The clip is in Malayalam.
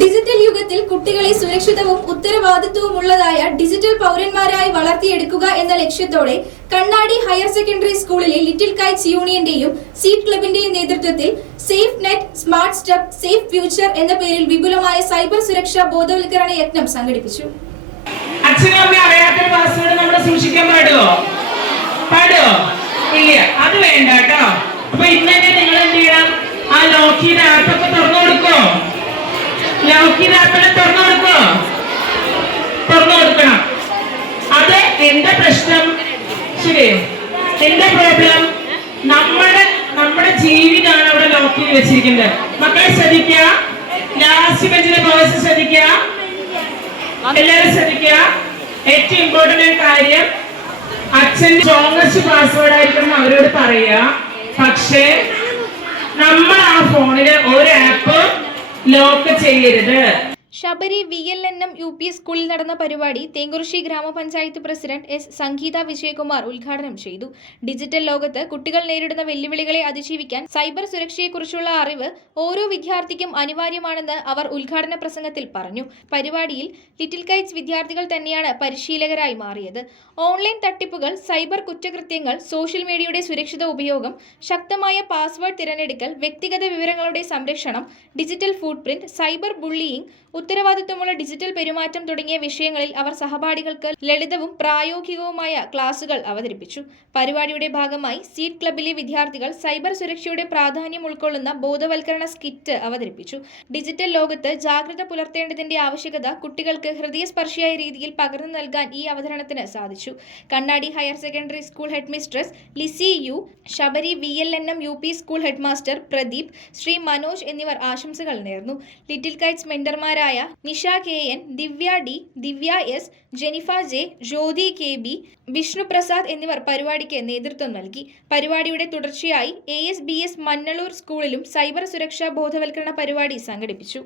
ഡിജിറ്റൽ യുഗത്തിൽ കുട്ടികളെ സുരക്ഷിതവും ഉത്തരവാദിത്വമുള്ളതായ ഡിജിറ്റൽ പൗരന്മാരായി വളർത്തിയെടുക്കുക എന്ന ലക്ഷ്യത്തോടെ കണ്ണാടി ഹയർ സെക്കൻഡറി സ്കൂളിലെ ലിറ്റിൽ കൈറ്റ്സ് യൂണിയന്റെയും സീഡ് ക്ലബിന്റെയും നേതൃത്വത്തിൽ safe net, smart step, safe future എന്ന പേരിൽ വിപുലമായ സൈബർ സുരക്ഷാ ബോധവൽക്കരണ യജ്ഞം സംഘടിപ്പിച്ചു. ഇല്ല, അത് വേണ്ട കേട്ടോ. അപ്പൊ ഇന്നെ നിങ്ങൾ എന്ത് ചെയ്യണം? ആ ലോക്കിയുടെ ആപ്പൊക്കെ തുറന്നു കൊടുക്കോ? ലോക്കിയുടെ ആപ്പിനെ തുറന്നു കൊടുക്കണം. അത് എന്റെ പ്രശ്നം, ശരിയോ? എന്റെ പ്രോബ്ലം നമ്മുടെ ജീവിതമാണ് അവിടെ ലോക്ക് ചെയ്ത് വെച്ചിരിക്കുന്നത്. മക്കളെ ശ്രദ്ധിക്കുക, ലാസ്റ്റ് ബെഞ്ചിലെ ബോയ്സ് ശ്രദ്ധിക്കുക, എല്ലാവരും ശ്രദ്ധിക്കുക. ഏറ്റവും ഇമ്പോർട്ടന്റ് ഒരു കാര്യം, അച്ഛൻ സ്ട്രോങ്ങസ്റ്റ് പാസ്വേഡ് ആയിരിക്കണം അവരോട് പറയുക. പക്ഷേ നമ്മൾ ആ ഫോണില് ഒരു ആപ്പ് ലോക്ക് ചെയ്യരുത്. ശബരി VLNM UP സ്കൂളിൽ നടന്ന പരിപാടി തേങ്കുറിശ്ശി ഗ്രാമപഞ്ചായത്ത് പ്രസിഡന്റ് S. സംഗീത വിജയകുമാർ ഉദ്ഘാടനം ചെയ്തു. ഡിജിറ്റൽ ലോകത്ത് കുട്ടികൾ നേരിടുന്ന വെല്ലുവിളികളെ അതിജീവിക്കാൻ സൈബർ സുരക്ഷയെക്കുറിച്ചുള്ള അറിവ് ഓരോ വിദ്യാർത്ഥിക്കും അനിവാര്യമാണെന്ന് അവർ ഉദ്ഘാടന പ്രസംഗത്തിൽ പറഞ്ഞു. പരിപാടിയിൽ ലിറ്റിൽ കൈറ്റ്സ് വിദ്യാർത്ഥികൾ തന്നെയാണ് പരിശീലകരായി മാറിയത്. ഓൺലൈൻ തട്ടിപ്പുകൾ, സൈബർ കുറ്റകൃത്യങ്ങൾ, സോഷ്യൽ മീഡിയയുടെ സുരക്ഷിത ഉപയോഗം, ശക്തമായ പാസ്വേഡ് തിരഞ്ഞെടുക്കൽ, വ്യക്തിഗത വിവരങ്ങളുടെ സംരക്ഷണം, ഡിജിറ്റൽ ഫുട് പ്രിന്റ്, സൈബർ ബുള്ളിയിങ്, ഉത്തരവാദിത്വമുള്ള ഡിജിറ്റൽ പെരുമാറ്റം തുടങ്ങിയ വിഷയങ്ങളിൽ അവർ സഹപാഠികൾക്ക് ലളിതവും പ്രായോഗികവുമായ ക്ലാസുകൾ അവതരിപ്പിച്ചു. പരിപാടിയുടെ ഭാഗമായി സീഡ് ക്ലബിലെ വിദ്യാർത്ഥികൾ സൈബർ സുരക്ഷയുടെ പ്രാധാന്യം ഉൾക്കൊള്ളുന്ന ബോധവൽക്കരണ സ്കിറ്റ് അവതരിപ്പിച്ചു. ഡിജിറ്റൽ ലോകത്ത് ജാഗ്രത പുലർത്തേണ്ടതിന്റെ ആവശ്യകത കുട്ടികൾക്ക് ഹൃദയസ്പർശിയായ രീതിയിൽ പകർന്നു നൽകാൻ ഈ അവതരണത്തിന് സാധിച്ചു. Kannadi higher secondary school head mistress Lissy U, Sabari VLNM UP school head master Pradeep, Shri Manoj എന്നിവർ ആശംസകൾ നേർന്നു. ലിറ്റിൽ കൈറ്റ്സ് മെന്റർമാരായ Nisha KN, Divya D, Divya S, Jenifa J, Jyothi KB, Vishnu Prasad എന്നിവർ പരിപാടിക്ക് നേതൃത്വം നൽകി. പരിപാടിയുടെ തുടർച്ചയായി ASBS മന്നളൂർ സ്കൂളിലും സൈബർ സുരക്ഷാ ബോധവൽക്കരണ പരിപാടി സംഘടിപ്പിച്ചു.